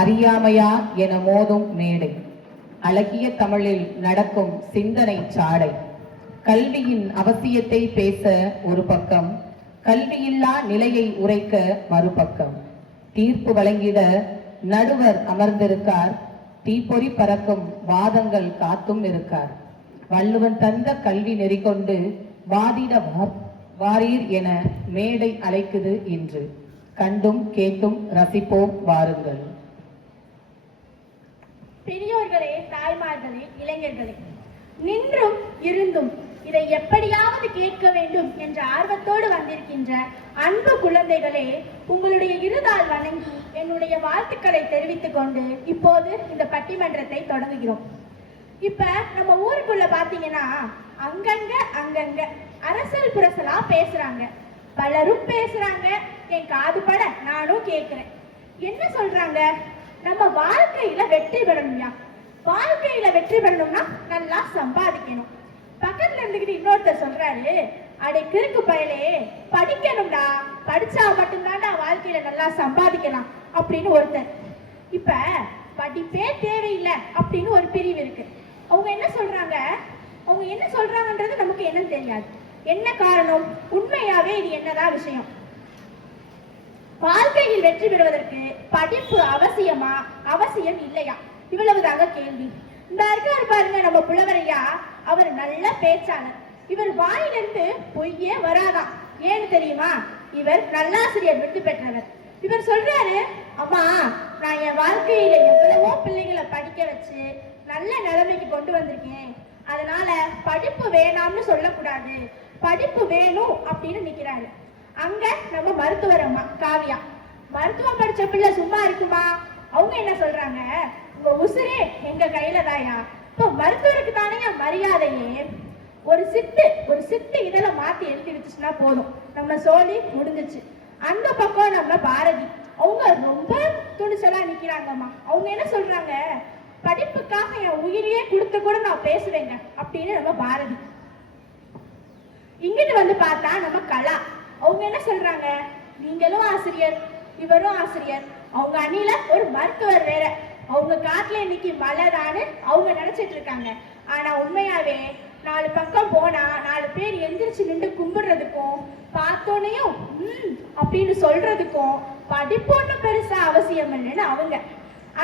அறியாமையா என மோதும் மேடை, அழகிய தமிழில் நடக்கும் சிந்தனை சாடை. கல்வியின் அவசியத்தை பேச ஒரு பக்கம், கல்வியில்லா நிலையை உரைக்க மறுபக்கம். தீர்ப்பு வழங்கிட நடுவர் அமர்ந்திருக்கார், தீப்பொறி பறக்கும் வாதங்கள் காத்தும் இருக்கார். வள்ளுவன் தந்த கல்வி நெறி கொண்டு வாதிட வாரீர் என மேடை அழைக்குது இன்று. கண்டும் கேட்டும் ரசிப்போம் வாருங்கள். பெரியோர்களே, தாய்மார்களே, இளைஞர்களே, நின்றும் இருந்தும் இதை எப்படியாவது கேட்க வேண்டும் என்ற ஆர்வத்தோடு வந்திருக்கின்ற அன்பு குழந்தைகளே, உங்களுடைய இருதால் வணங்கி என்னுடைய வாழ்த்துக்களை தெரிவித்துக் கொண்டு இப்போது இந்த பட்டிமன்றத்தை தொடங்குகிறோம். இப்ப நம்ம ஊருக்குள்ள பாத்தீங்கன்னா அங்கங்க அரசல் புரசலா பேசுறாங்க, பலரும் பேசுறாங்க. என் காது பட நானும் கேட்கிறேன். என்ன சொல்றாங்க? நம்ம வாழ்க்கையில வெற்றி பெறணும்யா, வாழ்க்கையில வெற்றி பெறணும்னா நல்லா சம்பாதிக்கணும். பக்கத்துல இருந்துகிட்டு இன்னொருத்தர் சொல்றாரு, அடே கிறுக்கு பயலே, படிக்கணும்டா, படிச்சா மட்டும்தான்டா வாழ்க்கையில நல்லா சம்பாதிக்கலாம் அப்படின்னு ஒருத்தர். இப்ப படிப்பே தேவையில்லை அப்படின்னு ஒரு பிரிவு இருக்கு. அவங்க என்ன சொல்றாங்கன்றது நமக்கு என்ன தெரியாது. என்ன காரணம்? உண்மையாவே இது என்னதான் விஷயம்? வாழ்க்கையில் வெற்றி பெறுவதற்கு படிப்பு அவசியமா, அவசியம் இல்லையா? இவ்வளவுதாங்க கேள்வி. இந்த இருக்காரு பாருங்க நம்ம புலவரையா, அவர் நல்ல பேச்சாளர். இவர் வாயிலிருந்து பொய்யே வராதான். ஏன்னு தெரியுமா? இவர் நல்லாசிரியர் விருது பெற்றவர். இவர் சொல்றாரு, அம்மா, நான் என் வாழ்க்கையில எவ்வளவோ பிள்ளைகளை படிக்க வச்சு நல்ல நிலைமைக்கு கொண்டு வந்திருக்கேன். அதனால படிப்பு வேணாம்னு சொல்லக்கூடாது, படிப்பு வேணும் அப்படின்னு நிக்கிறாரு. அங்க நம்ம மருத்துவர் அம்மா காவியா, மருத்துவம் படிச்ச பிள்ளை சும்மா இருக்குமா? அவங்க என்ன சொல்றாங்க, உங்க உசுரே எங்க கையில தாயா. இப்போ மருத்துவருக்கு தானே மரியாதையே. ஒரு சிட்டு இதெல்லாம் மாத்தி எழுதி வச்சுச்சுன்னா போதும், நம்ம சோழி முடிஞ்சிச்சு. அந்த பக்கம் நம்ம பாரதி, அவங்க ரொம்ப துணிச்சலா நிக்கிறாங்கம்மா. அவங்க என்ன சொல்றாங்க, படிப்புக்காக என் உயிரையே கொடுத்து கூட நான் பேசுவேங்க அப்படின்னு நம்ம பாரதி. இங்கிட்டு வந்து பார்த்தா நம்ம கலா, அவங்க என்ன சொல்றாங்க, நீங்களும் ஆசிரியர், இவரும் ஆசிரியர், அவங்க அணியில ஒரு மருத்துவர் வேற, அவங்க காட்டுல இன்னைக்கு மழைதான்னு அவங்க நினைச்சிட்டு இருக்காங்க. ஆனா உண்மையாவே 4 பக்கம் போனா 4 பேர் எந்திரிச்சு நின்று கும்பிடுறதுக்கும் பார்த்தோன்னையும் அப்படின்னு சொல்றதுக்கும் படிப்பு ஒன்றும் பெருசா அவசியம் இல்லைன்னு அவங்க.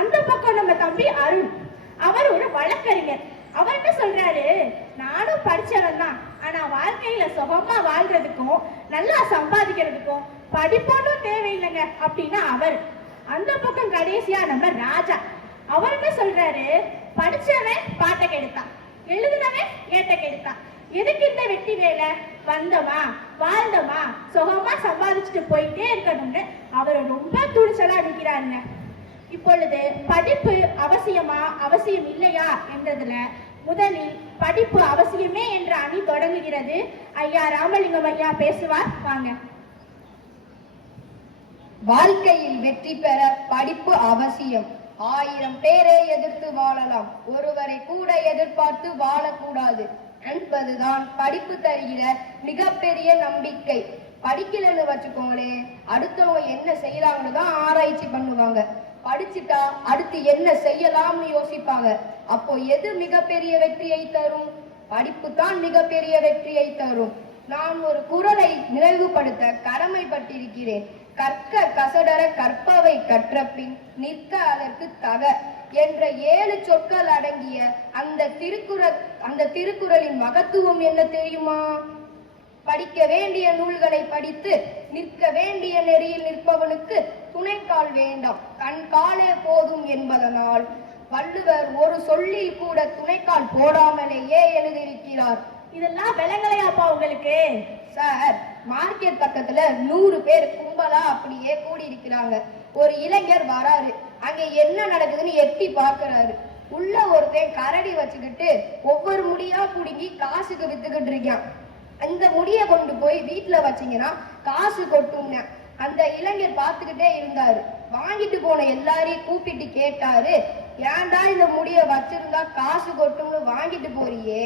அந்த பக்கம் நம்ம தம்பி அருண், அவர் ஒரு வழக்கறிஞர். அவர் என்ன சொல்றாரு, நானும் படிச்சவன் தான், ஆனா வாழ்க்கையில சுகமா வாழ்றதுக்கும் நல்லா சம்பாதிக்கிறதுக்கும் படிப்பொன்னும் தேவையில்லைங்க அப்படின்னா அவர். அந்த பக்கம் கடைசியா நம்ம ராஜா, அவர் என்ன சொல்றாரு, படிச்சவன் பாட்டை கெடுத்தான், எழுதுனவன் ஏட்ட கெடுத்தான், எதுக்கு இந்த வெட்டி வேலை, வந்தமா வாழ்ந்தமா சுகமா சம்பாதிச்சுட்டு போயிட்டே இருக்கணும்னு அவர் ரொம்ப துணிச்சலா நிற்கிறாருங்க. இப்பொழுது படிப்பு அவசியமா அவசியம் இல்லையா என்றதுல முதலில் படிப்பு அவசியமே என்ற அணி தொடங்குகிறது. ஐயா ராமலிங்கம் ஐயா பேசுவார், வாங்க. வாழ்க்கையில் வெற்றி பெற படிப்பு அவசியம். 1000 பேரை எதிர்த்து வாழலாம், ஒருவரை கூட எதிர்பார்த்து வாழக்கூடாது என்பதுதான் படிப்பு தருகிற மிகப்பெரிய நம்பிக்கை. படிக்கலன்னு வச்சுக்கோங்களே, அடுத்தவங்க என்ன செய்யறாங்கன்னு தான் ஆராய்ச்சி பண்ணுவாங்க. படிச்சுட்டா அடுத்து என்ன செய்யலாம்னு யோசிப்பாங்க. அப்போ எது மிகப்பெரிய வெற்றியை தரும்? படிப்பு தான் மிகப்பெரிய வெற்றியை தரும். நான் ஒரு குறளை நினைவுபடுத்த கடமைப்பட்டிருக்கிறேன். கற்க கசடர கற்பவை கற்ற பின் நிற்க அதற்கு தக என்ற 7 சொற்கள் அடங்கிய அந்த திருக்குறளின் மகத்துவம் என்ன தெரியுமா? படிக்க வேண்டிய நூல்களை படித்து நிற்க வேண்டிய நெறியில் நிற்பவனுக்கு துணைக்கால் வேண்டாம், தன் காலே போதும் என்பதனால் வள்ளுவர் ஒரு சொல்லில் கூட துணைக்கால் போடாமலேயே எழுதியிருக்கிறார். இதெல்லாம் விலங்கலையாப்பா உங்களுக்கு? சார், மார்க்கெட் பக்கத்துல 100 பேர் கும்பலா அப்படியே கூடி இருக்கிறாங்க. ஒரு இளைஞர் வராரு, அங்க என்ன நடக்குதுன்னு எட்டி பார்க்கிறாரு. உள்ள ஒருத்தன் கரடி வச்சுக்கிட்டு ஒவ்வொரு முடியா புடுங்கி காசுக்கு வித்துக்கிட்டு இருக்கான். அந்த முடியை கொண்டு போய் வீட்டுல வச்சீங்கன்னா காசு கொட்டுங்க. அந்த இளைஞர் பார்த்துக்கிட்டே இருந்தாரு. வாங்கிட்டு போன எல்லாரையும் கூப்பிட்டு கேட்டாரு, ஏன்டா இந்த முடிய வச்சிருந்தா காசு கொட்டும்னு வாங்கிட்டு போறியே,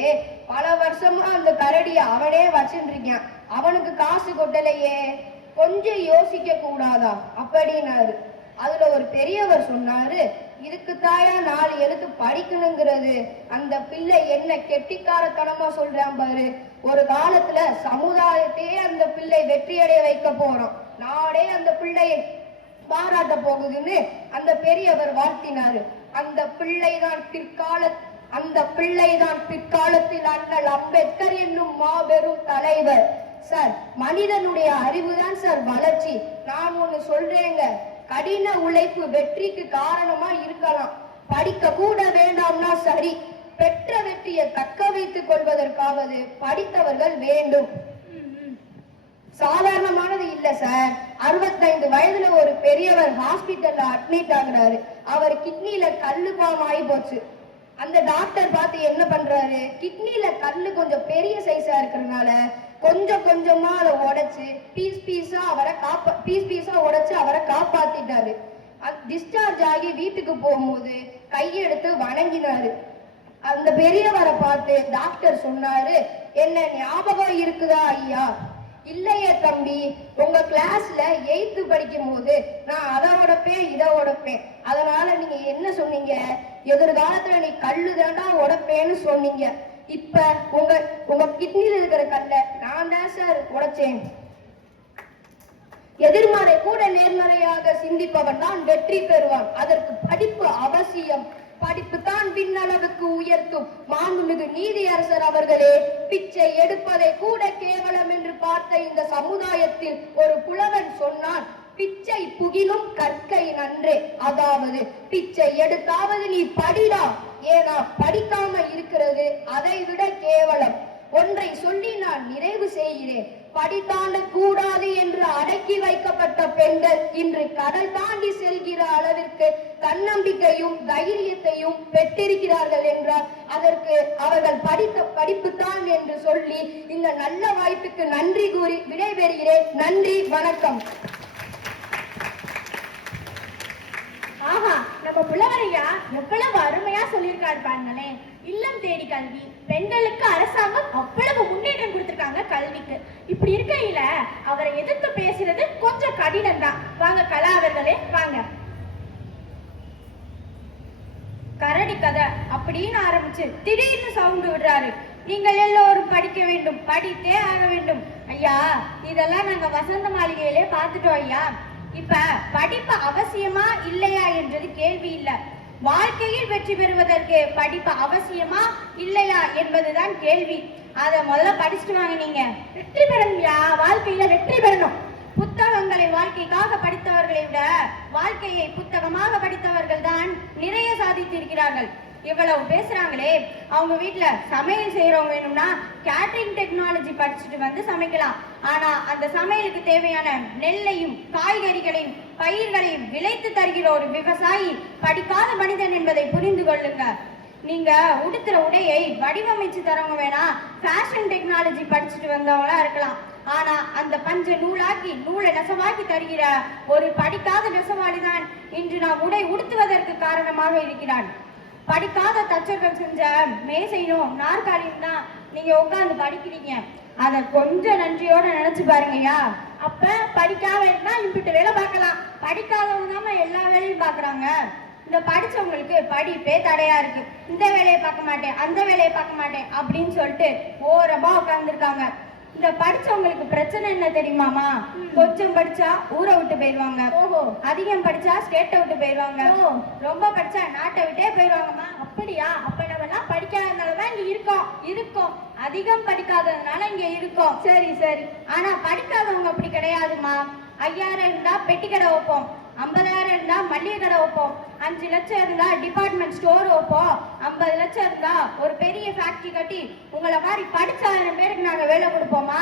பல வருஷமா அந்த கரடிய அவனே வச்சுட்டு இருக்கான், அவனுக்கு காசு கொட்டலையே, கொஞ்சம் யோசிக்க கூடாதா அப்படின்னாரு. அதுல ஒரு பெரியவர் சொன்னாரு, இதுக்கு தாயா 4 எழுத்து படிக்கணுங்கிறது. அந்த பிள்ளை என்ன கெட்டிக்காரத்தனமா சொல்றான் பாரு. ஒரு காலத்துல சமுதாயத்தையே அந்த பிள்ளை வெற்றியடைய வைக்க போறான். நாடே அந்த பிள்ளையை பாராட்ட போகுதுன்னு அந்த பெரியவர் வாழ்த்தினாரு. அந்த பிள்ளைதான் பிற்காலத்தில் அண்ணல் அம்பேத்கர் என்னும் மாபெரும் தலைவர். சார், மனிதனுடைய அறிவுதான் சார் வளர்ச்சி. நான் ஒண்ணு சொல்றேங்க, கடின உழைப்பு வெற்றிக்கு காரணமா இருக்கலாம். படிக்க கூட வேண்டாம்னா சரி, பெற்ற வெற்றியை தக்க வைத்துக் கொள்வதற்காவது படித்தவர்கள் வேண்டும். சாதாரணமானது இல்ல சார். 65 வயதுல ஒரு பெரியவர் ஹாஸ்பிட்டல்ல அட்மிட் ஆகுறாரு. அவர் கிட்னில கல்லு பாம் ஆகி போச்சு. அந்த டாக்டர் பார்த்து என்ன பண்றாரு, கிட்னில கல்லு கொஞ்சம் பெரிய சைஸா இருக்கிறதுனால கொஞ்சம் கொஞ்சமா அதை உடைச்சு பீஸ் பீஸா உடைச்சு அவரை காப்பாத்திட்டாரு. டிஸ்சார்ஜ் ஆகி வீட்டுக்கு போகும்போது கையெடுத்து வணங்கினாரு. அந்த பெரியவரை பார்த்து டாக்டர் சொன்னாரு, என்ன ஞாபகம் இருக்குதா ஐயா? இல்லையே தம்பி, உங்க கிளாஸ்ல 8th படிக்கும் போது நான் அதை உடைப்பேன் இதை உடைப்பேன், அதனால நீங்க என்ன சொன்னீங்க, எதிர்காலத்துல நீ கல்லு தாண்டா உடைப்பேன்னு சொன்னீங்க. இப்ப உங்க கிட்னில இருக்கிற கல்லை நான் தான் சார் உடைச்சேன். எதிர்மறை கூட நேர்மறையாக சிந்திப்பவன் தான் வெற்றி பெறுவான். அதற்கு படிப்பு அவசியம். படிப்பு தான் விண்ணளவுக்கு உயர்த்தும். மாண்புமிகு நீதியரசர் அவர்களே, பிச்சை எடுப்பதை கூட கேவலம் என்று பார்த்த இந்த சமுதாயத்தில் ஒரு புலவன் சொன்னான், பிச்சை புகிலும் கற்கை நன்றே. அதாவது பிச்சை எடுத்தாவது நீ படிடா, ஏனா படிக்காம இருக்கிறது அதை விட கேவலம். ஒன்றை சொல்லி நான் நிறைவு செய்கிறேன். படித்தாண்ட கூடாது என்று அடக்கி வைக்கப்பட்ட பெண்கள் இன்று கடல் தாண்டி செல்கிற அளவிற்கு தன்னம்பிக்கையும் தைரியத்தையும் பெற்றிருக்கிறார்கள் என்றால் அதற்கு அவர்கள் படித்த படிப்பு தான் என்று சொல்லி இந்த நல்ல வாய்ப்புக்கு நன்றி கூறி விடைபெறுகிறேன். நன்றி, வணக்கம். ஆஹா, நம்ம புலவரையா எவ்வளவு அருமையா சொல்லியிருக்காரு பாருங்களேன். இல்லம் தேடி கல்வி, பெண்களுக்கு அரசாங்கம் அவ்வளவு முன்னேற்றம் கொடுத்திருக்காங்க கல்விக்கு. இப்படி இருக்கையில அவரை எதிர்த்து பேசுறது கொஞ்சம் கடினம் தான். வாங்க கலா அவர்களே, வாங்க. கரடி கதை அப்படின்னு ஆரம்பிச்சு திடீர்னு சவுண்டு விடுறாரு, நீங்கள் எல்லோரும் படிக்க வேண்டும், படித்தே ஆக வேண்டும். ஐயா, இதெல்லாம் நாங்க வசந்த மாளிகையிலே பார்த்துட்டோம் ஐயா. இப்ப படிப்பு அவசியமா இல்லையா என்றது கேள்வி இல்ல, வாழ்க்கையில் வெற்றி பெறுவதற்கு படிப்பு அவசியமா இல்லையா என்பதுதான் கேள்வி. அத முதல்ல படிச்சுட்டு வாங்க. நீங்க வெற்றி பெறணும்யா, வாழ்க்கையில வெற்றி பெறணும். புத்தகங்களை வாழ்க்கைக்காக படித்தவர்களை விட வாழ்க்கையை புத்தகமாக படித்தவர்கள் தான் நிறைய சாதித்திருக்கிறார்கள். இவ்வளவு பேசுறாங்களே, அவங்க வீட்டுல சமையல் செய்யறவங்க வேணும்னா கேட்டரிங் டெக்னாலஜி படிச்சுட்டு வந்து சமைக்கலாம். ஆனா அந்த சமையலுக்கு தேவையான நெல்லையும் காய்கறிகளையும் பயிர்களையும் விளைத்து தருகிற ஒரு விவசாயி படிக்காத மனிதன் என்பதை புரிந்து கொள்ளுங்க. நீங்க உடுத்துற உடையை வடிவமைச்சு தரவங்க வேணா ஃபேஷன் டெக்னாலஜி படிச்சுட்டு வந்தவங்களா இருக்கலாம். ஆனா அந்த பஞ்ச நூலாக்கி நூலை நெசவாக்கி தருகிற ஒரு படிக்காத நெசவாளிதான் இன்று நாம் உடை உடுத்துவதற்கு காரணமாக இருக்கிறான். படிக்காத தச்சர்கள் செஞ்ச மேசையும் நாற்காலியும் தான் நீங்க உட்கார்ந்து படிக்கிறீங்க. அத கொஞ்சம் நன்றியோட நினைச்சு பாருங்கய்யா. அப்ப படிக்காம இருந்தா இப்படி வேலை பார்க்கலாம், படிக்காதவங்க தான் எல்லா வேலையும் பாக்குறாங்க. இந்த படிச்சவங்களுக்கு படிப்பே தடையா இருக்கு. இந்த வேலையை பார்க்க மாட்டேன், அந்த வேலையை பார்க்க மாட்டேன் அப்படின்னு சொல்லிட்டு ஓரமா உட்கார்ந்துருக்காங்க. இந்த படிச்சவங்களுக்கு பிரச்சனை என்ன தெரியுமாமா? கொஞ்சம் படிச்சா ஊரை விட்டு போயிருவாங்க, அதிகம் படிச்சா ஸ்டேட்டை விட்டு போயிருவாங்க, ரொம்ப படிச்சா நாட்டை விட்டே போயிருவாங்கம்மா. அப்படியா? அப்ப நம்ம எல்லாம் படிக்காததுனாலதான் இங்க இருக்கோம். அதிகம் படிக்காததுனால இங்க இருக்கோம். சரி சரி. ஆனா படிக்காதவங்க அப்படி கிடையாதுமா. 5000 இருந்தா பெட்டி கடை வைப்போம், 50,000 இருந்தா மளிகை கடை வைப்போம், 5 லட்சம் இருந்தா டிபார்ட்மெண்ட் ஸ்டோர் வைப்போம், 50 லட்சம் இருந்தா ஒரு பெரிய ஃபேக்டரி கட்டி உங்களை மாதிரி படிச்ச 1000 பேருக்கு நாங்க வேலை கொடுப்போமா?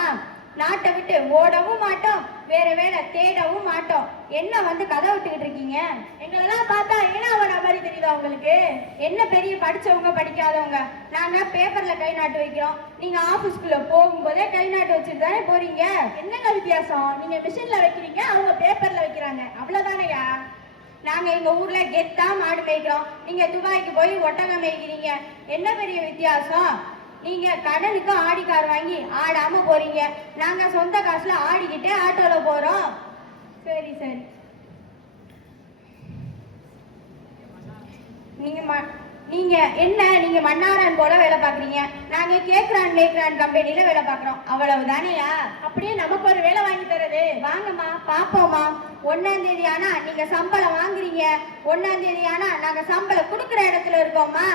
நாட்டை விட்டு ஓடவும் மாட்டோம், வேற வேலை தேடவும் மாட்டோம். என்ன வந்து கதை விட்டுக்கிட்டு இருக்கீங்க? எங்களெல்லாம் பார்த்தா ஏன்னா அவன மாதிரி தெரியுதா உங்களுக்கு? என்ன பெரிய படிச்சவங்க படிக்காதவங்க? நாங்க பேப்பர்ல கை நாட்டு வைக்கிறோம், நீங்க ஆபீஸ்க்குள்ள போகும்போதே கை நாட்டு வச்சுட்டு தானே போறீங்க. என்னங்க வித்தியாசம்? நீங்க மிஷின்ல வைக்கிறீங்க, அவங்க பேப்பர்ல வைக்கிறாங்க, அவ்வளவுதானையா? நாங்க எங்க ஊர்ல கெத்தா மாடு மேய்க்கிறோம், நீங்க துபாய்க்கு போய் ஒட்டகம் மேய்க்கிறீங்க. என்ன பெரிய வித்தியாசம்? நீங்க கடனுக்கு ஆடி கார் வாங்கி ஆடாம போறீங்க, நாங்க சொந்த காசுல ஆடிக்கிட்டே ஆட்டோல போறோம். சரி சரி. நீங்க மன்னாரன் போல வேலை பாக்குறீங்க, நாங்க கேக்குறான் கம்பெனில வேலை பாக்குறோம், அவ்வளவுதானேயா? அப்படியே நமக்கு ஒரு வேலை வாங்கி தரது. வாங்கம்மா பாப்போம்மா. 1ஆம் தேதி ஆனா நீங்க சம்பளம் வாங்குறீங்க, 1ஆம் தேதி ஆனா நாங்க சம்பளம் கொடுக்குற இடத்துல இருக்கோம்மா.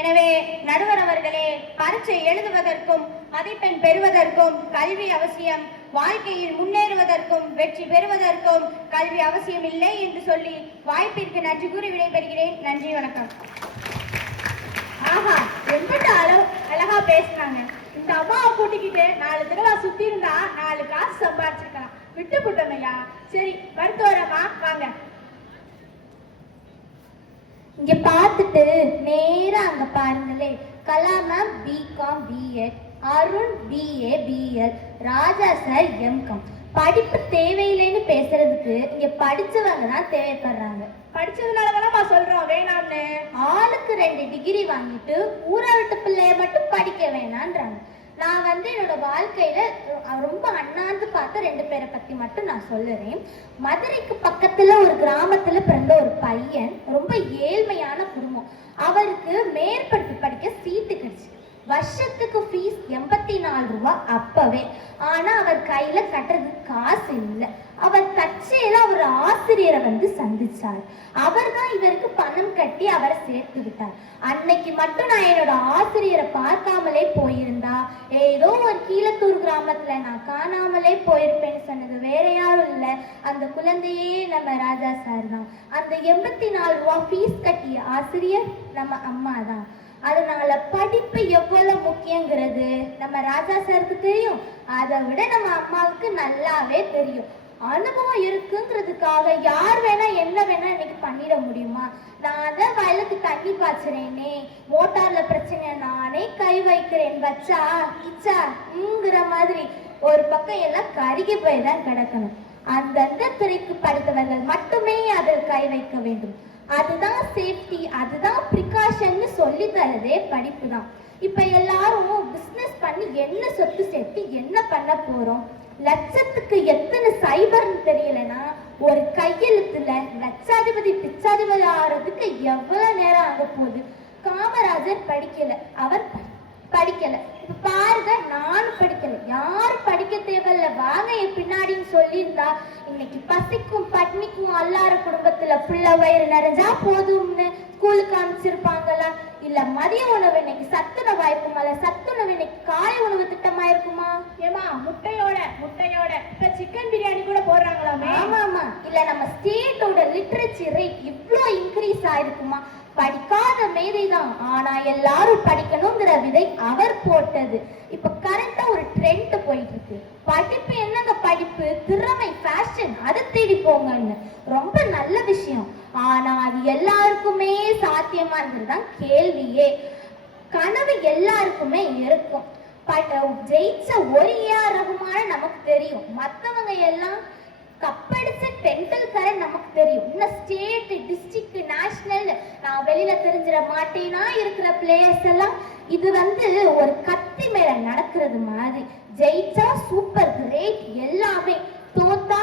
எனவே நடுவர் அவர்களே, பரீட்சை எழுதுவதற்கும் மதிப்பெண் பெறுவதற்கும் கல்வி அவசியம், வாழ்க்கையில் முன்னேறுவதற்கும் வெற்றி பெறுவதற்கும் கல்வி அவசியம் இல்லை என்று சொல்லி வாய்ப்பிற்கு நன்றி கூறி விடைபெறுகிறேன். நன்றி, வணக்கம். ஆஹா, எம்பிட்ட அழகா பேசினாங்க. இந்த அம்மாவை கூட்டிக்கிட்டு 4 தடவை சுத்தி இருந்தா 4 காசு சம்பாதிச்சிருக்கலாம். விட்டு புட்டமையா. சரி, மருத்துவரம்மா வாங்க. இங்க பார்த்துட்டு நேரா அங்க பாருங்களே, Kala ma'am BCom BEd, Arun BA BL, Raja sir MCom. படிப்பு தேவையில்லைன்னு பேசுறதுக்கு இங்க படிச்சவங்க தான் தேவைப்படுறாங்க. படிச்சதுனாலதானமா சொல்றோம் வேணாம்னு. ஆளுக்கு 2 டிகிரி வாங்கிட்டு ஊரை விட்டு பிள்ளைய மட்டும் படிக்க வேணான்றாங்க. நான் என்னோட வாழ்க்கையில ரொம்ப அண்ணாந்து பார்த்த 2 பேரை பத்தி மட்டும் நான் சொல்லுறேன். மதுரைக்கு பக்கத்துல ஒரு கிராமத்துல பிறந்த ஒரு பையன், ரொம்ப ஏழ்மையான குடும்பம். அவருக்கு மேற்படிப்பு படிக்க சீட்டு கிடைச்சு. வருஷத்துக்கு ஃபீஸ் 84 ரூபாய் அப்பவே. ஆனா அவர் கையில கட்டுறதுக்கு காசு இல்லை. அவர் தற்செயலா ஒரு ஆசிரியரை சந்திச்சார். அவர் தான் இவருக்கு பணம் கட்டி அவரை சேர்த்து விட்டார். அன்னைக்கு மட்டும் நான் என்னோட ஆசிரியரை பார்க்காமலே போயிருந்தா, ஏதோ ஒரு கீழத்தூர் கிராமத்துல நான் காணாமலே போயிருப்பேன்னு சொன்னது வேற யாரும் இல்லை, அந்த குழந்தையே நம்ம ராஜா சார் தான். அந்த 84 ரூபாய் ஃபீஸ் கட்டிய ஆசிரியர் நம்ம அம்மா தான். அதனால படிப்பு எவ்வளவு முக்கியங்கிறது நம்ம ராஜா சாருக்கு தெரியும். அதை விட நம்ம அம்மாவுக்கு நல்லாவே தெரியும். அனுபவம் இருக்குங்கிறதுக்காக யார் வேணா என்ன வேணா இன்னைக்கு பண்ணிட முடியுமா? நான் தான் வயலுக்கு தண்ணி பாய்ச்சுறேனே, மோட்டார்ல பிரச்சனை நானே கை வைக்கிறேன் வச்சா இச்சாங்கிற மாதிரி ஒரு பக்கம் எல்லாம் கருகி போய் தான் கிடக்கணும். அந்தந்த துறைக்கு படித்தவர்கள் மட்டுமே அதில் கை வைக்க வேண்டும். அதுதான் சேஃப்டி, அதுதான் ப்ரிகாஷன்னு சொல்லி தரதே படிப்பு தான். இப்ப எல்லாரும் பிசினஸ் பண்ணி என்ன சொத்து சேர்த்து என்ன பண்ண போறோம்? லட்சத்துக்கு எத்தனை சைபர்னு தெரியலனா ஒரு கையெழுத்துல லட்சாதிபதி பிச்சாதிபதி ஆறதுக்கு எவ்வளவு நேரம் ஆக போகுது? காமராஜர் படிக்கல, அவர் படிக்கல. இப்ப பாருங்க, நானும் படிக்கல, யாரும் படிக்க தேவையில்ல, வாங்க என் பின்னாடின்னு சொல்லியிருந்தா இன்னைக்கு பசிக்கும் பட்னிக்கும் அல்லார குடும்பத்துல புள்ள வயிறு நிறைஞ்சா போதும்னு ஸ்கூலுக்கு அனுப்பிச்சிருப்பாங்களா? இல்ல மதிய உணவு இன்னைக்கு சத்துணவு வாய்ப்புமா? சத்துணவு இன்னைக்கு காலை உணவு திட்டமா இருக்குமா? ஏமா முட்டையோட இப்ப சிக்கன் பிரியாணி கூட போடுறாங்களாமே. ஆமா, இல்ல நம்ம ஸ்டேட்டோட லிட்ரேச்சர் ரேட் இவ்ளோ இன்க்ரீஸ் ஆயிருக்குமா? படிக்காத மேதைதான், ஆனா எல்லாரும் படிக்கணுங்கிற விதை அவர் போட்டது. இப்ப கரெக்டா ஒரு ட்ரெண்ட் போயிட்டு இருக்கு. படிப்பு என்னங்க படிப்பு, திறமை, ஃபேஷன், அதை தேடி போங்கன்னு. ரொம்ப நல்ல விஷயம். ஆனா அது எல்லாருக்குமே சாத்தியமானதுதான் கேள்வியே. கனவு எல்லாருக்குமே இருக்கும். ஜெயிச்ச ஒரு ஏஆர் ரகுமான நமக்கு தெரியும். மத்தவங்க எல்லாம் கப்படிச்ச டெண்டுல்கர் நமக்கு தெரியும். இன்னும் ஸ்டேட், டிஸ்ட்ரிக்ட், நேஷனல் நான் வெளியில தெரிஞ்சிட மாட்டேன்னா இருக்கிற பிளேயர்ஸ் எல்லாம் இது ஒரு கத்தி மேல நடக்கிறது மாதிரி. ஜெயிச்சா சூப்பர் கிரேட் எல்லாமே, தோத்தா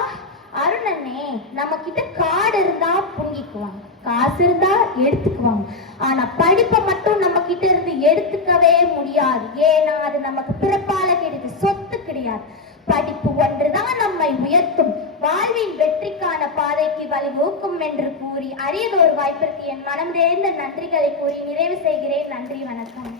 அருணனே நம்ம கிட்ட கார்டு இருந்தா புங்கிக்குவாங்க, காசு இருந்தா எடுத்துக்குவாங்க. ஆனா படிப்பை மட்டும் நம்ம கிட்ட இருந்து எடுத்துக்கவே முடியாது. ஏன்னா அது நமக்கு பிறப்பால கிடைத்த சொத்து கிடையாது. படிப்பு ஒன்றுதான் நம்மை உயர்த்தும், வாழ்வின் வெற்றிக்கான பாதைக்கு வழிவகுக்கும் என்று கூறி அரியதொரு வாய்ப்பிற்கு என் மனம் நிறைந்த நன்றிகளை கூறி நிறைவு செய்கிறேன். நன்றி, வணக்கம்.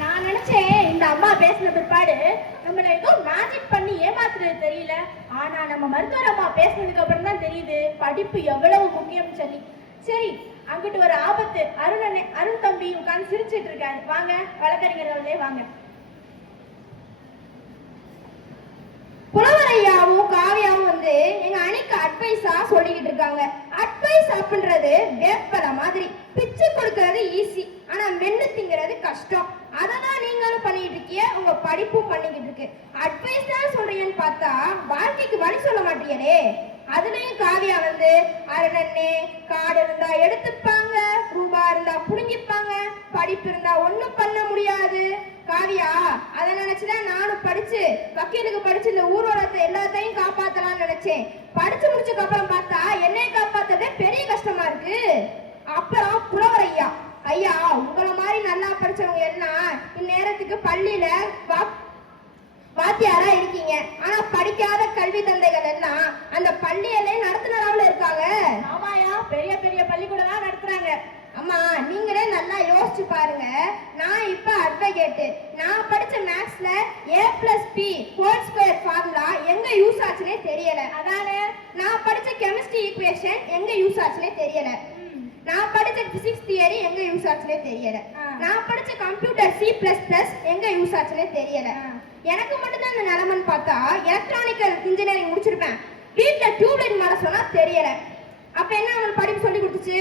நான் நினைச்சேன் இந்த அம்மா பேசின பிற்பாடு நம்மள ஏதோ மேஜிக் பண்ணி ஏமாத்துறது தெரியல. ஆனா நம்ம மருத்துவர் அம்மா பேசினதுக்கு அப்புறம் தான் தெரியுது படிப்பு எவ்வளவு முக்கியம் சொல்லி. சரி, அங்கிட்டு ஒரு ஆபத்து. அருண் தம்பி உட்கார்ந்து சிரிச்சிட்டு இருக்காரு. வாங்க வழக்கறிஞர்களே வாங்க. புலவரையாவும் காவியாவும் எங்க அணிக்கு அட்வைஸா சொல்லிக்கிட்டு இருக்காங்க. அட்வைஸ் அப்படின்றது வேப்பல மாதிரி, பிச்சு கொடுக்கறது ஈஸி, ஆனா மென்னு திங்கிறது கஷ்டம். அதெல்லாம் நீங்களும் பண்ணிட்டு இருக்கீங்க, உங்க படிப்பும் பண்ணிக்கிட்டு இருக்கு. அட்வைஸ் தான் சொல்றீங்கன்னு பார்த்தா வாழ்க்கைக்கு வழி சொல்ல மாட்டீங்களே. அதுலயும் காவியா அருணன்னே காடு இருந்தா எடுத்துப்பாங்க, ரூபா இருந்தா புடுங்கிப்பாங்க, படிப்பு இருந்தா ஒண்ணும் பண்ண முடியாது. காவியா அதை நினைச்சுதான் நானும் படிச்சு வக்கீலுக்கு படிச்சு இந்த ஊர்வலத்தை எல்லாத்தையும் காப்பாத்தலாம்னு நினைச்சேன். படிச்சு முடிச்சதுக்கு அப்புறம் பார்த்தா என்னைய காப்பாத்த இருக்கு. அப்புறம் புலவர் ஐயா, ஐயா உங்களை மாதிரி நல்லா படிச்சவங்க எல்லாம் இந்நேரத்துக்கு பள்ளியில வாத்தியாரா இருக்கீங்க. ஆனா படிக்காத கல்வி தந்தைகள் எல்லாம் அந்த பள்ளியிலே நடத்துனராவில் இருக்காங்க. ஆமாயா, பெரிய பெரிய பள்ளிக்கூடம் தான் நடத்துறாங்க. அம்மா நீங்களே நல்லா யோசிச்சு பாருங்க. நான் இப்ப அட்வொகேட். நான் படிச்ச மேத்ஸ்ல a+b² ஃபார்முலா எங்க யூஸ் ஆச்சுனே தெரியல. அதானே. நான் படிச்ச கெமிஸ்ட்ரி ஈக்குவேஷன் எங்க யூஸ் ஆச்சுனே தெரியல. நான் படிச்ச பிசிக்ஸ் தியரி எங்க யூஸ் ஆச்சுனே தெரியல. நான் படிச்ச கம்ப்யூட்டர் C++ எங்க யூஸ் ஆச்சுனே தெரியல. எனக்கு மட்டும் தான் இந்த நிலைமைன்னு பார்த்தா எலக்ட்ரானிக்கல் இன்ஜினியரிங் முடிச்சிருப்பேன். வீட்டுல டியூப்லைட் மாற சொன்னா தெரியல. அப்ப என்ன அவனுக்கு படிப்பு சொல்லி கொடுத்துச்சு?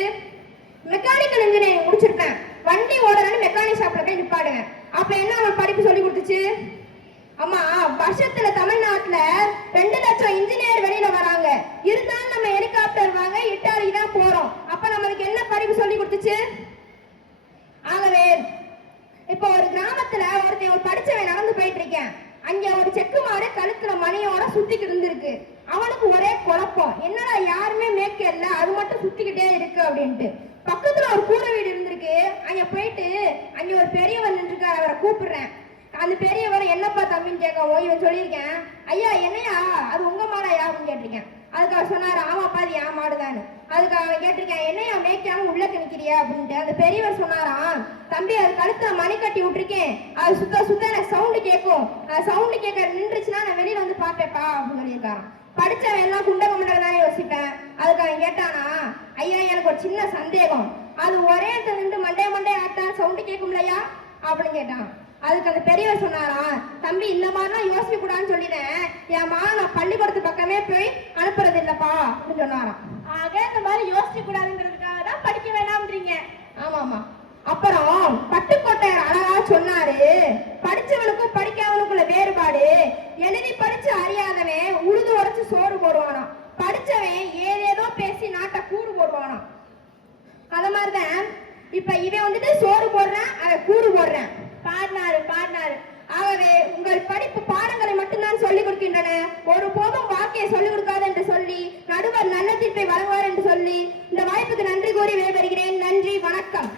மெக்கானிக்கல் இன்ஜினியரிங் முடிச்சிருப்பேன். வண்டி ஓடணும்னு மெக்கானிக் ஷாப்ல போய் நிப்பாடுங்க. அப்ப என்ன அவன் படிப்பு சொல்லி கொடுத்துச்சு? அம்மா வருஷத்துல தமிழ்நாட்டுல 2 லட்சம் இன்ஜினியர் வெளியில வராங்க. இருந்தாலும் நம்ம ஹெலிகாப்டர் வாங்க இட்டாலி தான் போறோம். அப்ப நம்மளுக்கு என்ன படிப்பு சொல்லி கொடுத்துச்சு? ஆகவே இப்ப ஒரு கிராமத்துல ஒருத்தன் ஒரு படிச்சவன் நடந்து போயிட்டு இருக்கேன். அங்க ஒரு செக்கு மாடு கழுத்துல மணியோட சுத்திக்கிட்டு இருந்திருக்கு. அவனுக்கு ஒரே குழப்பம், என்னடா யாருமே மேய்க்கல, அது மட்டும் சுத்திக்கிட்டே இருக்கு அப்படின்ட்டு. பக்கத்துல ஒரு கூரை வீடு இருந்திருக்கு. அங்க போயிட்டு அங்க ஒரு பெரியவர் நின்றுருக்காரு. அவரை கூப்பிடுறேன். அந்த பெரியவர் என்னப்பா தம்பின்னு கேட்கவும் இவன் சொல்லியிருக்கேன், ஐயா என்னையா அது உங்க மாடாயா அப்படின்னு கேட்டிருக்கேன். அதுக்கு அவர் சொன்னாரு, ஆமாப்பா அது என் மாடுதான்னு. அதுக்கு அவன் கேட்டிருக்கேன், என்னையா மேய்க்காம உள்ளக்க நிக்கிறியா அப்படின்ட்டு. அந்த பெரியவர் சொன்னாராம், தம்பி அது கழுத்துல மணி கட்டி விட்டுருக்கேன், அது சுத்த சுத்த எனக்கு சவுண்டு கேட்கும், சவுண்டு கேட்க நின்றுச்சுன்னா நான் வெளியில வந்து பார்ப்பேப்பா அப்படின்னு சொல்லியிருக்காராம். படிச்சவன் எல்லாம் குண்டக முண்டக தானே யோசிப்பேன். அதுக்கு அவன் கேட்டானா, ஐயா எனக்கு ஒரு சின்ன சந்தேகம், அது ஒரே இடத்துல நின்று மண்டைய ஆட்டா சவுண்டு கேட்கும்லையா அப்படின்னு கேட்டான். அதுக்கு அந்த பெரியவர் சொன்னாராம், தம்பி இந்த மாதிரிலாம் யோசிக்க கூடாதுன்னு சொல்லினேன், ஏமா நான் பள்ளிக்கூடத்து பக்கமே போய் அனுப்புறது இல்லப்பா அப்படின்னு சொன்னாராம். ஆக இந்த மாதிரி யோசிக்க கூடாதுங்கிறதுக்காக தான் படிக்க வேணாம்ன்றீங்க. ஆமா ஆமா. அப்புறம் பட்டுக்கோட்டை அழகா சொன்னாரு, படிச்சவனுக்கும் படிக்காதவனுக்குள்ள வேறுபாடு, எழுதி படிச்சு அறியாதவன் உழுது உடைச்சு சோறு போடுவானாம், படிச்சவன் ஏதேதோ பேசி நாட்டை கூறு போடுவானாம். அத மாதிரிதான் இப்ப இவன் வந்துட்டு சோறு போடுறான், அதை கூறு போடுறான். பாடினாரு. ஆகவே உங்கள் படிப்பு பாடங்களை மட்டும்தான் சொல்லிக் கொடுக்கின்றன, ஒரு போதும் வாக்கையை சொல்லிக் கொடுக்காது என்று சொல்லி நடுவர் நல்ல தீர்ப்பை வழங்குவார் என்று சொல்லி இந்த வாய்ப்புக்கு நன்றி கூறி விடைபெறுகிறேன். நன்றி, வணக்கம்.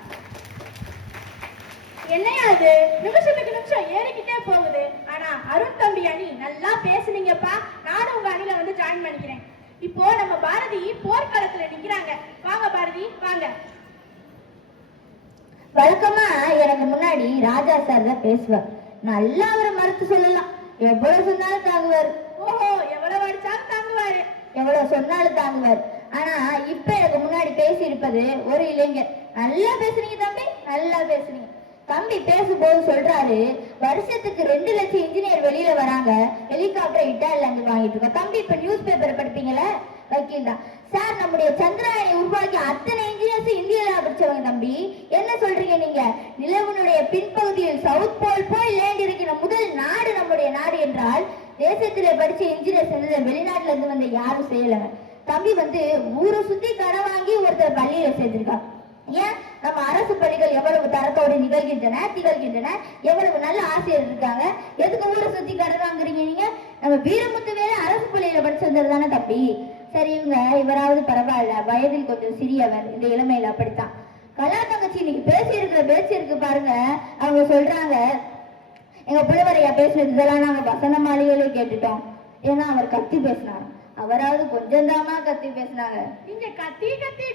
என்னையா அது நிமிஷத்துக்கு நிமிஷம் ஏறிக்கிட்டே போகுது. ஆனா அருண் தம்பி அணி நல்லா பேசுனீங்கப்பா. நானும் உங்க அணில வந்து ஜாயின் பண்ணிக்கிறேன். இப்போ நம்ம பாரதி போர்க்களத்துல நிக்கிறாங்க. வாங்க பாரதி வாங்க. வழக்கமா எனக்கு முன்னாடி ராஜா சார் தான் பேசுவார். நல்லா அவரை மறுத்து சொல்லலாம், எவ்வளவு சொன்னாலும் தாங்குவார். ஓஹோ, எவ்வளவு அடிச்சாலும் தாங்குவாரு. எவ்வளவு சொன்னாலும் தாங்குவார். ஆனா இப்ப எனக்கு முன்னாடி பேசி இருப்பது ஒரு இளைஞர். நல்லா பேசுறீங்க தம்பி, நல்லா பேசுறீங்க. தம்பி பேசும்போது சொல்றாரு, வருஷத்துக்கு 2 லட்சம் இன்ஜினியர் வெளியில வராங்க, ஹெலிகாப்டர் இட்டாலில இருந்து வாங்கிட்டு இருக்கோம். தம்பி இப்ப நியூஸ் பேப்பர் படிப்பீங்களா? வக்கீல் தான் சார். நம்முடைய சந்திராயனை உருவாக்கி அத்தனை இன்ஜினியர்ஸ் இந்தியாவில படிச்சவங்க தம்பி. என்ன சொல்றீங்க நீங்க? நிலவனுடைய பின்பகுதியில் சவுத் போல் போய் லேண்ட் இருக்கிற முதல் நாடு நம்முடைய நாடு என்றால் தேசத்திலே படிச்ச இன்ஜினியர்ஸ் வெளிநாட்டுல இருந்து வந்து யாரும் செய்யலங்க தம்பி. வந்து ஊரை சுத்தி கடை வாங்கி ஒருத்தர் பள்ளியில சேர்த்திருக்காங்க. ஏன் நம்ம அரசு பள்ளிகள் எவ்வளவு தரத்தோடு திகழ்கின்றன, எவ்வளவு நல்ல ஆசிரியர் இருக்காங்க, எதுக்கு ஊரை சுத்தி கடன் வாங்குறீங்க நீங்க? நம்ம வீரமுத்து வேற அரசு பள்ளியில படிச்சிருந்தது தானே தம்பி. சரி இவராவது பரவாயில்ல, வயதில் கொஞ்சம் சிறியவர், இந்த இளமையில அப்படித்தான். கலா தங்கச்சி இன்னைக்கு பேசி இருக்கு பாருங்க. அவங்க சொல்றாங்க, எங்க புலவரையா பேசுனது இதெல்லாம் நாங்க வசன மாளிகையிலே கேட்டுட்டோம். ஏன்னா அவர் கத்தி பேசினார், அவராவது கொஞ்சம் தாமா கத்தி பேசினாங்க. நீங்க கத்தி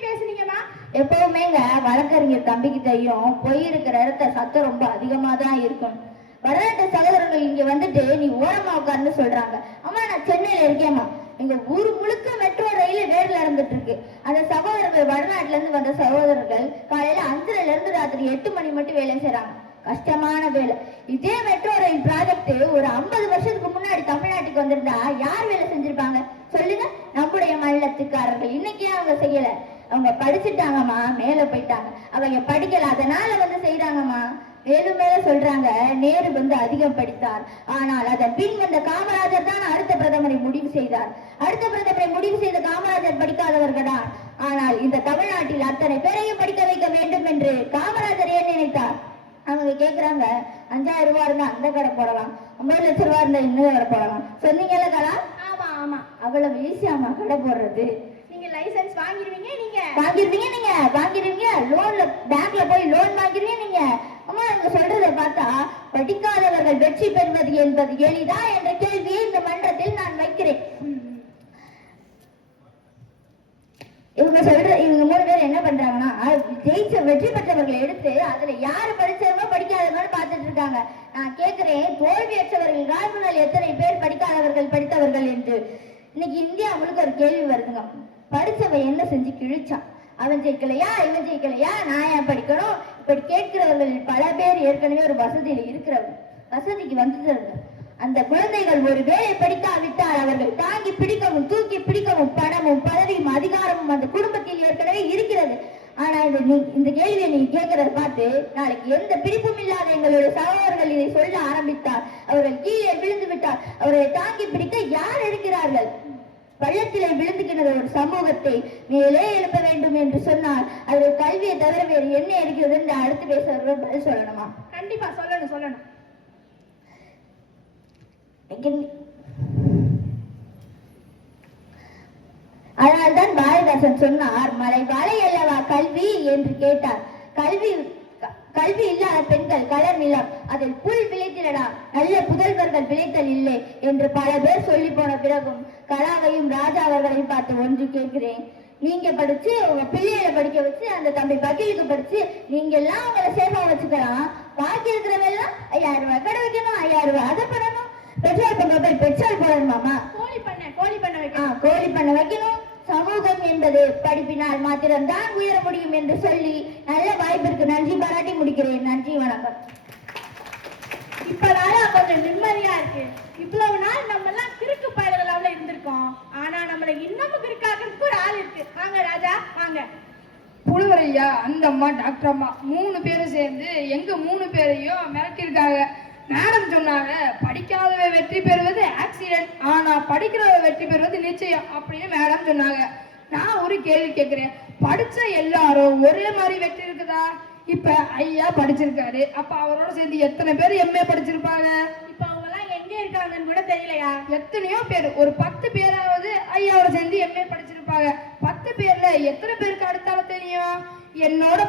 பேசுனீங்கம்மா. எப்பவுமேங்க வழக்கறிஞர் தம்பிக்கு தெரியும், பொய் இருக்கிற இடத்த சத்தம் ரொம்ப அதிகமா தான் இருக்கும். வடநாட்டு சகோதரர்கள் இங்க வந்துட்டு நீ ஓரமா உட்கார்ந்து சொல்றாங்க. அம்மா நான் சென்னையில இருக்கேம்மா, எங்க ஊர் முழுக்க மெட்ரோ ரயில் வேர்ல நடந்துட்டு இருக்கு. அந்த சகோதரர்கள் வடநாட்டுல இருந்து வந்த சகோதரர்கள் காலையில 5:30 இருந்து ராத்திரி 8 மணி மட்டும் வேலை செய்யறாங்க. கஷ்டமான வேலை. இதே மெட்ரோ ரயில் ப்ராஜெக்ட் ஒரு 50 வருஷத்துக்கு முன்னாடி தமிழ்நாட்டுக்கு வந்திருந்தா யார் வேலை செஞ்சிருப்பாங்க சொல்லுங்க? நம்முடைய மாநிலத்துக்காரர்கள். இன்னைக்கு அவங்க செய்யல, அவங்க படிச்சுட்டாங்கம்மா, மேல போயிட்டாங்க. அவங்க படிக்கல, அதனால வந்து செய்யறாங்கம்மா. மேலும் மேல சொல்றாங்க, நேரு வந்து அதிகம் படித்தார், ஆனால் அதன் பின் வந்த காமராஜர் தான் அடுத்த பிரதமரை முடிவு செய்தார். அடுத்த பிரதமரை முடிவு செய்த காமராஜர் படிக்காதவர்கள் தான். ஆனால் இந்த தமிழ்நாட்டில் அத்தனை பேரையும் படிக்க வைக்க வேண்டும் என்று காமராஜர் ஏன் நினைத்தார்? அவங்க கேக்குறாங்க, 5000 ரூபாய் இருந்தா அந்த கடை போடலாம், 50 லட்சம் ரூபாய் இருந்தா இன்னொரு கடை போடலாம். சொன்னீங்கல்ல கலா? ஆமா ஆமா. அவ்வளவு ஈஸியாமா கடை போடுறது? நீங்க லைசென்ஸ் வாங்கிடுவீங்க நீங்க. வாங்கிருவீங்க லோன்ல பேங்க்ல போய் லோன் வாங்கிருவீங்க நீங்க. அம்மா இவங்க சொல்றதை பார்த்தா படிக்காதவர்கள் வெற்றி பெறுவது என்பது எளிதா என்ற கேள்வியை இந்த மன்றத்தில் நான் வைக்கிறேன். இவங்க 3 பேர் என்ன பண்றாங்கன்னா ஜெயிச்ச வெற்றி பெற்றவர்களை எடுத்து அதுல யாரு படிச்சவங்க படிக்காதவங்க பார்த்துட்டு இருக்காங்க. நான் கேட்கிறேன், தோல்வியற்றவர்கள் காரணங்கள் எத்தனை பேர் படிக்காதவர்கள் படித்தவர்கள் என்று. இன்னைக்கு இந்தியா முழுக்க ஒரு கேள்வி வருதுங்க. படிச்சவன் என்ன செஞ்சு கிழிச்சான்? அவன் ஜெயிக்கலையா இவன் ஜெயிக்கலையா நான் ஏன் படிக்கணும்? இப்படி கேட்கிறவர்கள் பல பேர் ஏற்கனவே ஒரு வசதியில இருக்கிறவங்க, வசதிக்கு வந்துட்டு அந்த குழந்தைகள் ஒரு வேலை படிக்காவிட்டால் அவர்கள் தாங்கி பிடிக்கவும் தூக்கி பிடிக்கவும் பணமும் பதவியும் அதிகாரமும் அந்த குடும்பத்தில் ஏற்கனவே இருக்கிறது. ஆனா இந்த கேள்வியை நீங்க கேட்கறத பார்த்து நாளைக்கு எந்த பிடிப்பும் இல்லாத எங்களுடைய சகோதரர்கள் இதை சொல்ல ஆரம்பித்தால், அவர்கள் கீழே விழுந்து விட்டால் அவர்களை தாங்கி பிடிக்க யார் இருக்கிறார்கள்? பள்ளத்திலே விழுந்துகின்ற ஒரு சமூகத்தை மேலே எழுப்ப வேண்டும் என்று சொன்னால் அது கல்வியை தவிர வேறு என்ன இருக்கிறது என்று அடுத்து பேசுறவர்கள் பதில் சொல்லணுமா? கண்டிப்பா சொல்லணும். அதனால்தான் பாரதிதாசன் சொன்னார், மலை வாழை அல்லவா கல்வி என்று கேட்டார். கல்வி இல்லாத பெண்கள் களம் நிலம், அதில் புல் விளைத்திடடா, நல்ல புதல்வர்கள் விளைத்தல் இல்லை என்று பல பேர் சொல்லி போன பிறகும் கலாவையும் ராஜா அவர்களையும் பார்த்து ஒன்று கேட்கிறேன். நீங்க படிச்சு உங்க பிள்ளைகளை படிக்க வச்சு அந்த தம்பி வக்கீலுக்கு படிச்சு நீங்க எல்லாம் உங்களை சேஃபா வச்சுக்கலாம். பாக்கி இருக்கிறவெல்லாம் 5000 ரூபாய் கடை வைக்கணும், 5000 ரூபாய் அதை பண்ணணும், பெட்ரோல் பண்ற போய் பெட்ரோல் போடணுமாமா, கோழி பண்ண வைக்கணும். சமூகம் என்பது படிப்பினால் மாத்திரம்தான் உயர முடியும் என்று சொல்லி நல்ல வாய்ப்பிற்கு நன்றி பாராட்டி முடிக்கிறேன். நன்றி, வணக்கம். இப்பதான் கொஞ்சம் நிம்மதியா இருக்கு. இவ்வளவு நாள் நம்ம எல்லாம் கிறுக்கு பயல்களால இருந்திருக்கோம். ஆனா நம்மள இன்னமும் கிறுக்காக்கிறதுக்கு ஒரு ஆள் இருக்கு. வாங்க ராஜா வாங்க. புலவரையா, அந்த அம்மா, டாக்டர் அம்மா 3 பேரும் சேர்ந்து எங்க 3 பேரையும் மிரட்டிருக்காங்க. மேடம் சொன்னாங்க, படிக்காதவ வெற்றி பெறுவது ஆக்சிடென்ட், ஆனா படிக்கிறவ வெற்றி பெறுவது நிச்சயம் அப்படின்னு மேடம் சொன்னாங்க. நான் ஒரு கேள்வி கேட்கிறேன், படிச்ச எல்லாரும் ஒரே மாதிரி வெற்றி இருக்குதா? இப்ப ஐயா படிச்சிருக்காரு, அப்ப அவரோட சேர்ந்து எத்தனை பேர் எம்ஏ படிச்சிருப்பாங்க? இப்ப அவங்க எல்லாம் எங்க இருக்காங்கன்னு கூட தெரியலையா? எத்தனையோ பேர், ஒரு 10 பேராவது ஐயாவோட சேர்ந்து எம்ஏ படிச்சிருப்பாங்க. 10 பேர்ல எத்தனை பேருக்கு அடுத்தால தெரியும்? என்னோட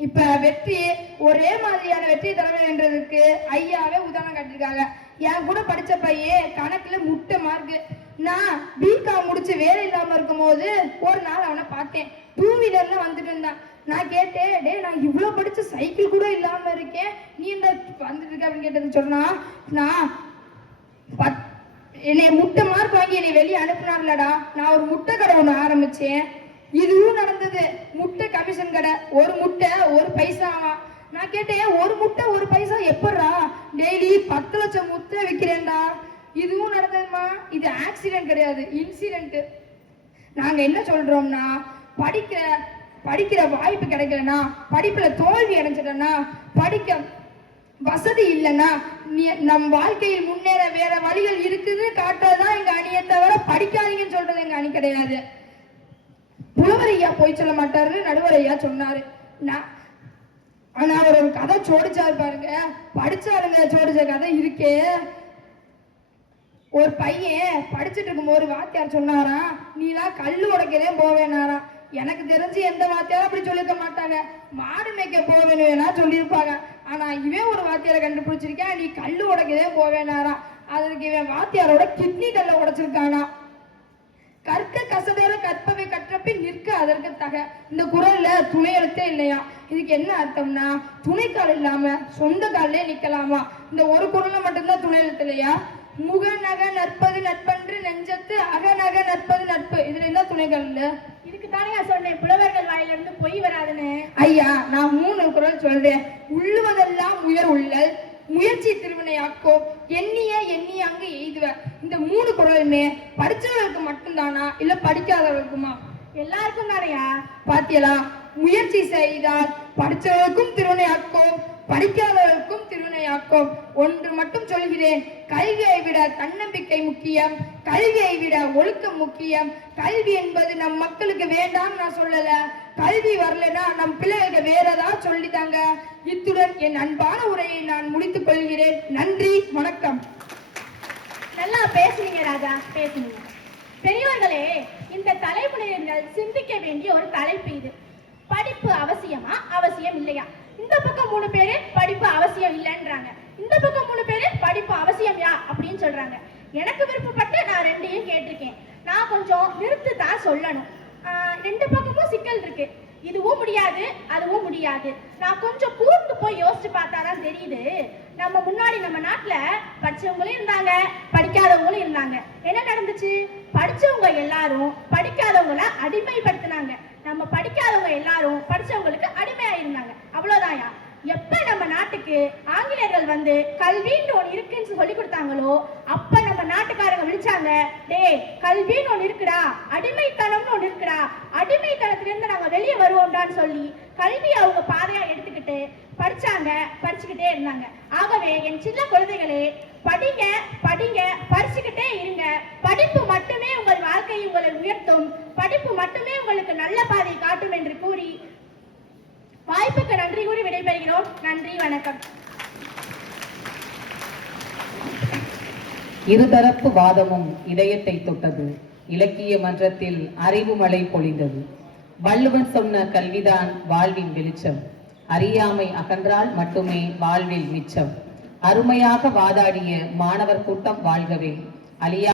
இப்ப வெற்றி ஒரே மாதிரியான வெற்றி தலைமைன்றதுக்கு ஐயாவே உதாரணம் காட்டிருக்காங்க. என் கூட படிச்ச பையன் கணக்குல முட்டை மார்க்கு. நான் பிகாம் முடிச்சு வேலை இல்லாம இருக்கும் போது ஒரு நாள் அவனை பார்த்தேன், 2 வீலர்ல வந்துட்டு இருந்தான். நான் கேட்டேன், டே நான் இவ்வளவு படிச்சு சைக்கிள் கூட இல்லாம இருக்கேன், நீ என்ன வந்துட்டு இருக்க அப்படின்னு கேட்டது. சொன்னா, நான் என்னை முட்டை மார்க் வாங்கி என்னை வெளியே அனுப்புனார்லடா, நான் ஒரு முட்டை கடை ஒண்ணு ஆரம்பிச்சேன். இதுவும் நடந்தது, முட்டை கமிஷன் கடை. ஒரு முட்டை 1 பைசாவா. நான் கேட்டேன், ஒரு முட்டை 1 பைசா எப்படா? டெய்லி 10 லட்சம் முட்டை விற்கிறேன்டா. இதுவும் நடந்ததுமா. இது ஆக்சிடென்ட் கிடையாது, இன்சிடென்ட். நாங்க என்ன சொல்றோம்னா, படிக்கிற வாய்ப்பு கிடைக்கலன்னா, படிப்புல தோல்வி அடைஞ்சிட்டனா, படிக்க வசதி இல்லைன்னா, நம் வாழ்க்கையில் முன்னேற வேற வழிகள் இருக்குது காட்டுறதுதான் எங்க அணியை தவிர படிக்காதீங்கன்னு சொல்றது எங்க அணி கிடையாது. புலவரையா போய் சொல்ல மாட்டாரு, நடுவரையா சொன்னாரு. ஆனா அவர் ஒரு கதை சோடிச்சாரு பாருங்க, படிச்சாருங்க சோடிச்ச கதை இருக்கே. ஒரு பையன் படிச்சுட்டு இருக்கும் போது வாத்தியார் சொன்னாராம், நீலாம் கல்லு உடைக்கதே போவேனாராம். எனக்கு தெரிஞ்சு எந்த வாத்தியாரும் அப்படி சொல்லிக்க மாட்டாங்க, மாடு மேய்க்க போவேணும்னா சொல்லியிருப்பாங்க. ஆனா இவன் ஒரு வாத்தியாரை கண்டுபிடிச்சிருக்கேன், நீ கல்லு உடைக்கதே போவேனாராம். அதற்கு இவன் வாத்தியாரோட கிட்னி கல்ல உடைச்சிருக்கானா. கற்க கசடர கற்பவை கற்றப்பின் நிற்க அதற்கு தக. இந்த குரல்ல துணை எழுத்தே இல்லையா? இதுக்கு என்ன அர்த்தம்னா, துணைக்கால் இல்லாம சொந்த காலிலே நிக்கலாமா. இந்த ஒரு குரல்ல மட்டும்தான் துணை எழுத்து இல்லையா? முக நக நற்பது நட்பன்று நெஞ்சத்து அகநக நற்பது நட்பு, இதுல என்ன துணைக்கால் இல்ல? இதுக்கு தானே சொன்னேன் புலவர்கள் வாயில இருந்து பொய் வராதுன்னு. ஐயா, நான் 3 குரல் சொல்றேன். உள்ளுவதெல்லாம் உயர் உள்ளல், முயற்சி திருவினையாக்கோ, எண்ணிய அங்கு எய்துவ. இந்த 3 குரலுமே படிச்சவர்களுக்கு மட்டும்தானா இல்ல படிக்காதவர்களுக்குமா? எல்லாருக்கும் தானையா. பாத்தியலா, முயற்சி செய்தால் படிச்சவர்களுக்கும் திருவினையாக்கோ, படிக்காதவர்களுக்கும் திருவினையாக்கும். ஒன்று மட்டும் சொல்கிறேன், கல்வியை விட தன்னம்பிக்கை முக்கியம், கல்வியை விட ஒழுக்கம் முக்கியம். கல்வி என்பது நம் மக்களுக்கு வேண்டாம் நான் சொல்லல, கல்வி வரலன்னா நம் பிள்ளைகளுக்கு வேற ஏதாவது சொல்லித்தாங்க. இத்துடன் என் அன்பான உரையை நான் முடித்துக் கொள்கிறேன். நன்றி, வணக்கம். நல்லா பேசுனீங்க ராஜா, பேசுனீங்க. பெரியவர்களே, இந்த தலைமுறை ஒரு தலைப்பு இது. படிப்பு அவசியமா அவசியம் இல்லையா? இந்த பக்கம் 3 பேரு படிப்பு அவசியம் இல்லைன்றாங்க, இந்த பக்கம் 3 பேரு படிப்பு அவசியம்யா அப்படின்னு சொல்றாங்க. எனக்கு விருப்பப்பட்டு நான் ரெண்டையும் கேட்டிருக்கேன். நான் கொஞ்சம் நிறுத்து தான் சொல்லணும். 2 பக்கமும் சிக்கல் இருக்கு. இதுவும் முடியாது அதுவும் முடியாது. நான் கொஞ்சம் கூர்ந்து போய் யோசிச்சு பார்த்தாதான் தெரியுது. நம்ம முன்னாடி நம்ம நாட்டுல படிச்சவங்களும் இருந்தாங்க, படிக்காதவங்களும் இருந்தாங்க. என்ன நடந்துச்சு? படிச்சவங்க எல்லாரும் படிக்காதவங்கள அடிமைப்படுத்தினாங்க. நம்ம படிக்காதவங்க எல்லாரும் படிச்சவங்களுக்கு அடிமையாயிருந்தாங்க. அவ்வளவுதான்யா. எப்ப நம்ம நாட்டுக்கு ஆங்கிலேயர்கள் வந்து கல்வின்னு ஒண்ணு இருக்குன்னு சொல்லி கொடுத்தாங்களோ அப்ப நம்ம நாட்டுக்காரங்க விழிச்சாங்க, டேய் கல்வின்னு ஒண்ணு இருக்குடா, அடிமைத்தனம்னு ஒண்ணு இருக்குடா, அடிமைத்தனத்திலிருந்து நாங்க வெளியே வருவோம்டான்னு சொல்லி கல்வி அவங்க பாதையா எடுத்துக்கிட்டு படிச்சாங்க, படிச்சுக்கிட்டே இருந்தாங்க. ஆகவே என் சின்ன குழந்தைகளே, படிங்க படிங்க, படிச்சுக்கிட்டே இருங்க. படிப்பு மட்டுமே உங்கள் வாழ்க்கையை உங்களை உயர்த்தும், படிப்பு மட்டுமே உங்களுக்கு நல்ல பாதையை காட்டும் என்று கூறி வாய்ப்புக்கு நன்றி கூறி விடைபெறுகிறோம். நன்றி, வணக்கம். இருதரப்பு வாதமும் இதயத்தை தொட்டது. இலக்கிய மன்றத்தில் அறிவு மழை பொழிந்தது. வள்ளுவன் சொன்ன கல்விதான் வாழ்வின் வெளிச்சம். அறியாமை அகன்றால் மட்டுமே வாழ்வில் மிச்சம். அருமையாக வாதாடிய மாணவர் கூட்டம் வாழ்கவே. அழியா